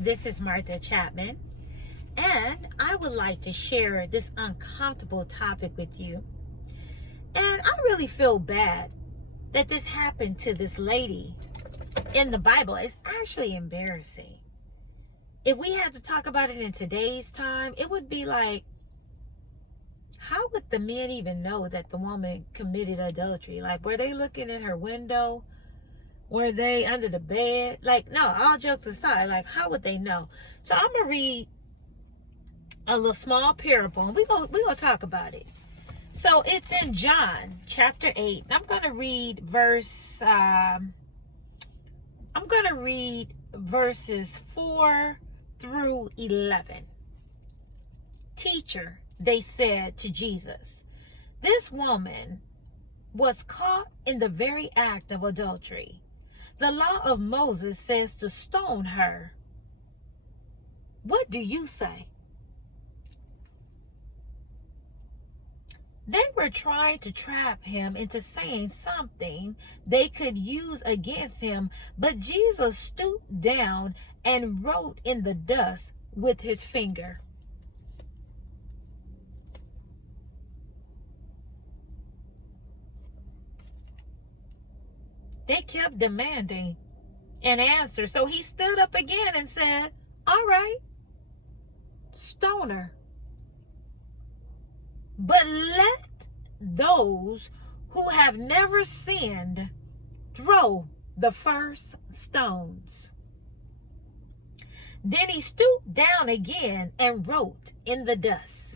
This is Martha Chapman, and I would like to share this uncomfortable topic with you. And I really feel bad that this happened to this lady in the Bible. It's actually embarrassing. If we had to talk about it in today's time, it would be like, how would the men even know that the woman committed adultery? Like, were they looking in her window? Were they under the bed? Like, no, all jokes aside, like, how would they know? So I'm going to read a little small parable, and we're gonna talk about it. So it's in John chapter 8. I'm going to read verses 4 through 11. Teacher, they said to Jesus, this woman was caught in the very act of adultery. The law of Moses says to stone her. What do you say? They were trying to trap him into saying something they could use against him, but Jesus stooped down and wrote in the dust with his finger. They kept demanding an answer. So he stood up again and said, all right, stone her. But let those who have never sinned throw the first stones. Then he stooped down again and wrote in the dust.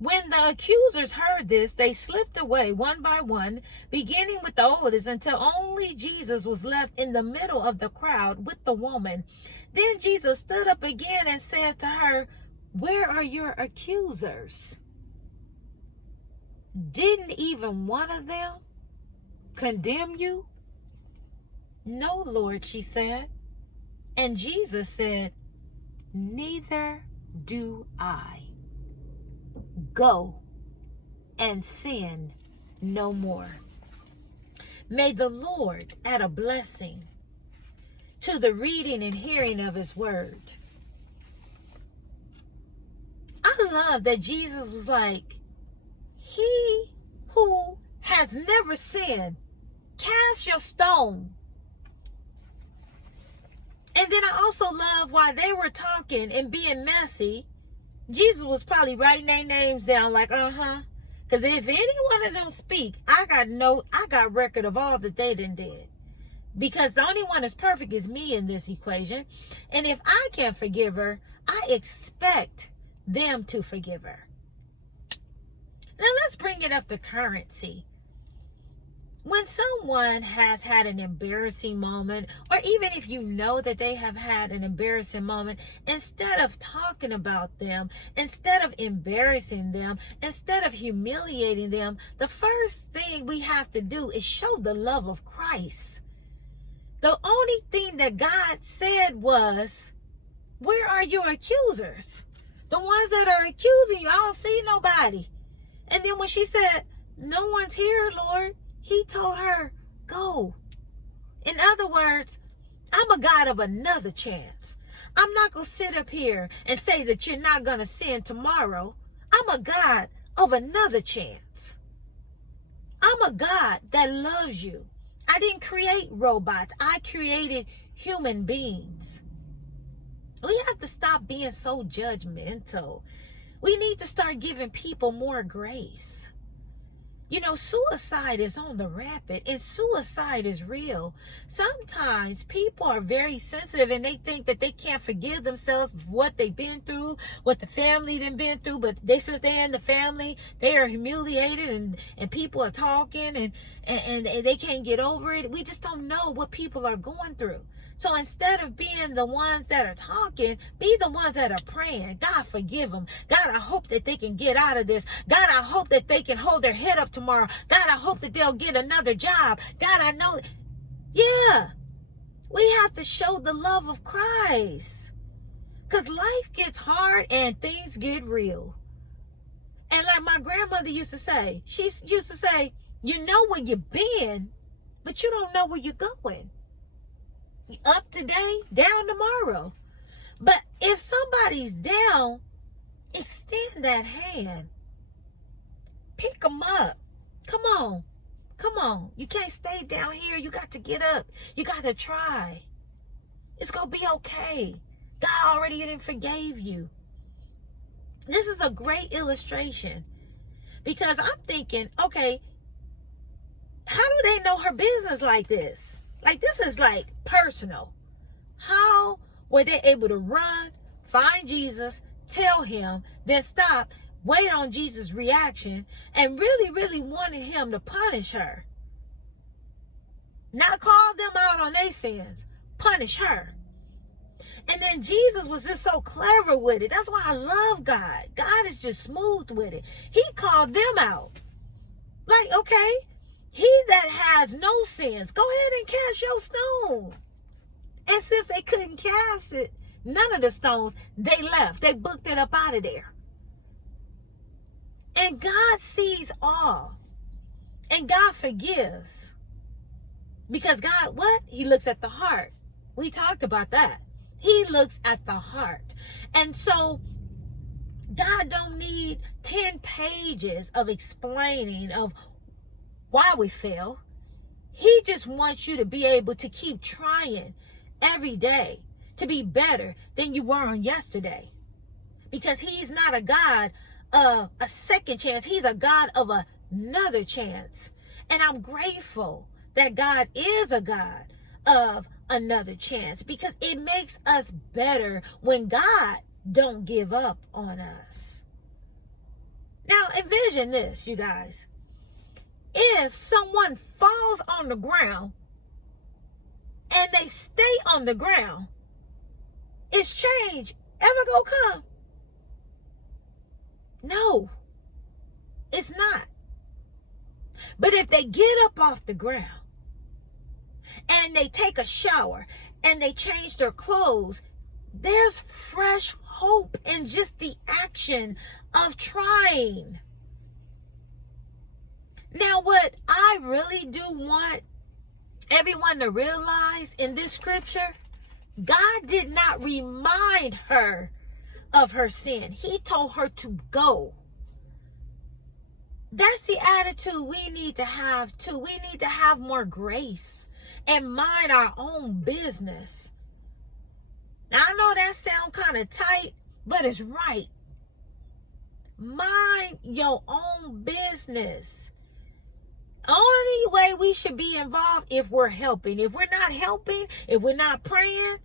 When the accusers heard this, they slipped away one by one, beginning with the oldest, until only Jesus was left in the middle of the crowd with the woman. Then Jesus stood up again and said to her, where are your accusers? Didn't even one of them condemn you? No, Lord, she said. And Jesus said, neither do I. Go and sin no more. May the Lord add a blessing to the reading and hearing of his word. I love that Jesus was like, he who has never sinned, cast your stone. And then I also love while they were talking and being messy, Jesus was probably writing their names down like, because if any one of them speak, I got record of all that they done did. Because the only one that's perfect is me in this equation. And if I can't forgive her, I expect them to forgive her. Now let's bring it up to currency. When someone has had an embarrassing moment, or even if you know that they have had an embarrassing moment, instead of talking about them, instead of embarrassing them, instead of humiliating them, the first thing we have to do is show the love of Christ. The only thing that God said was, where are your accusers? The ones that are accusing you, I don't see nobody. And then when she said, no one's here, Lord, he told her, go. In other words, I'm a God of another chance. I'm not going to sit up here and say that you're not going to sin tomorrow. I'm a God of another chance. I'm a God that loves you. I didn't create robots. I created human beings. We have to stop being so judgmental. We need to start giving people more grace. You know, suicide is on the rampant, and suicide is real. Sometimes people are very sensitive and they think that they can't forgive themselves for what they've been through, what the family done been through, but since they're in the family, they are humiliated and people are talking and they can't get over it. We just don't know what people are going through. So instead of being the ones that are talking, be the ones that are praying. God, forgive them. God, I hope that they can get out of this. God, I hope that they can hold their head up tomorrow. God, I hope that they'll get another job. God, I know. Yeah, we have to show the love of Christ. Because life gets hard and things get real. And like my grandmother used to say, she used to say, You know where you've been, but you don't know where you're going. Up today, down tomorrow. But if somebody's down, extend that hand. Pick them up. Come on. Come on. You can't stay down here. You got to get up. You got to try. It's going to be okay. God already didn't forgave you. This is a great illustration because I'm thinking, okay, how do they know her business like this? Like, this is like personal. How were they able to run, find Jesus, tell him, then stop, wait on Jesus' reaction, and really, really wanted him to punish her? Not call them out on their sins, punish her. And then Jesus was just so clever with it. That's why I love God. God is just smooth with it. He called them out. Like, okay, he that has no sins, go ahead and cast your stone. And since they couldn't cast it, none of the stones, they left. They booked it up out of there. And God sees all. And God forgives. Because God, what? He looks at the heart. We talked about that. He looks at the heart. And so God don't need 10 pages of explaining of why we fail. He just wants you to be able to keep trying every day to be better than you were on yesterday. Because he's not a God of a second chance. He's a God of another chance. And I'm grateful that God is a God of another chance, because it makes us better when God don't give up on us. Now envision this, you guys. If someone falls on the ground and they stay on the ground, is change ever gonna come? No, it's not. But if they get up off the ground and they take a shower and they change their clothes, there's fresh hope in just the action of trying. Now, what I really do want everyone to realize in this scripture, God did not remind her of her sin. He told her to go. That's the attitude we need to have too. We need to have more grace and mind our own business. Now, I know that sounds kind of tight, but it's right. Mind your own business. Only way we should be involved if we're helping. If we're not helping, if we're not praying,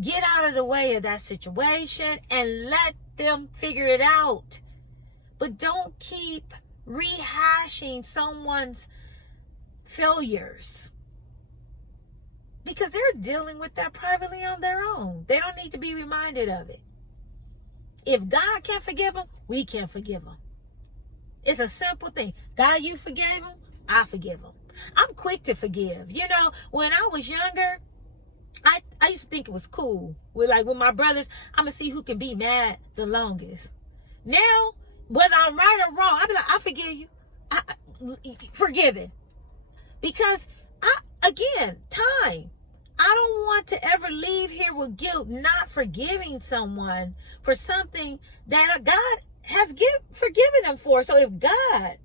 get out of the way of that situation and let them figure it out. But don't keep rehashing someone's failures, because they're dealing with that privately on their own. They don't need to be reminded of it. If God can forgive them, we can forgive them. It's a simple thing. God, you forgave them, I forgive them. I'm quick to forgive. You know, when I was younger, I used to think it was cool. With my brothers, I'm going to see who can be mad the longest. Now, whether I'm right or wrong, I'll be like, I forgive you. Forgiven. Because, again, time. I don't want to ever leave here with guilt, not forgiving someone for something that God has forgiven them for. So if God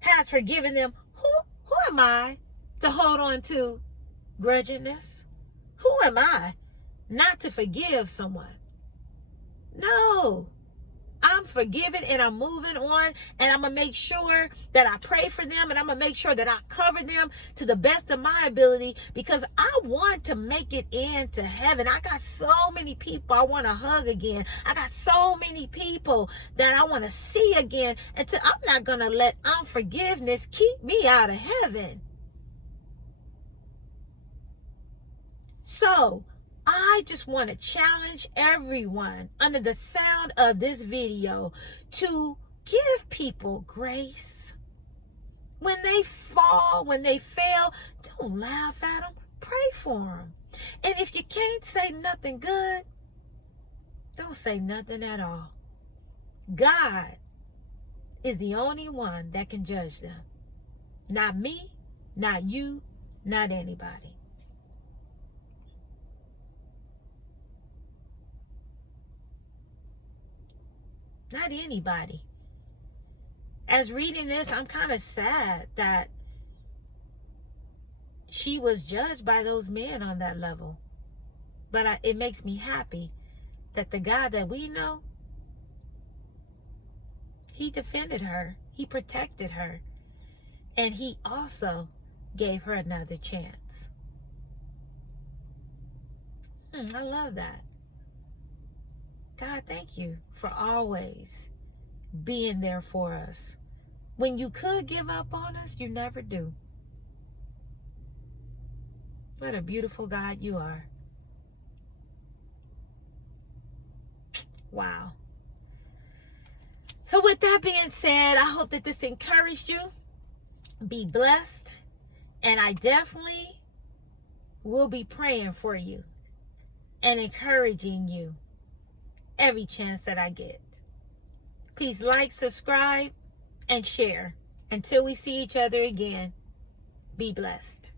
has forgiven them, who am I to hold on to grudginess? Who am I not to forgive someone? No. I'm forgiven and I'm moving on, and I'm going to make sure that I pray for them, and I'm going to make sure that I cover them to the best of my ability, because I want to make it into heaven. I got so many people I want to hug again. I got so many people that I want to see again. And I'm not going to let unforgiveness keep me out of heaven. So I just want to challenge everyone under the sound of this video to give people grace. When they fall, when they fail, don't laugh at them. Pray for them. And if you can't say nothing good, don't say nothing at all. God is the only one that can judge them. Not me, not you, not anybody. Not anybody. As reading this, I'm kind of sad that she was judged by those men on that level. But it makes me happy that the God that we know, he defended her. He protected her. And he also gave her another chance. I love that. God, thank you for always being there for us. When you could give up on us, you never do. What a beautiful God you are. Wow. So with that being said, I hope that this encouraged you. Be blessed. And I definitely will be praying for you and encouraging you every chance that I get. Please like, subscribe, and share. Until we see each other again, be blessed.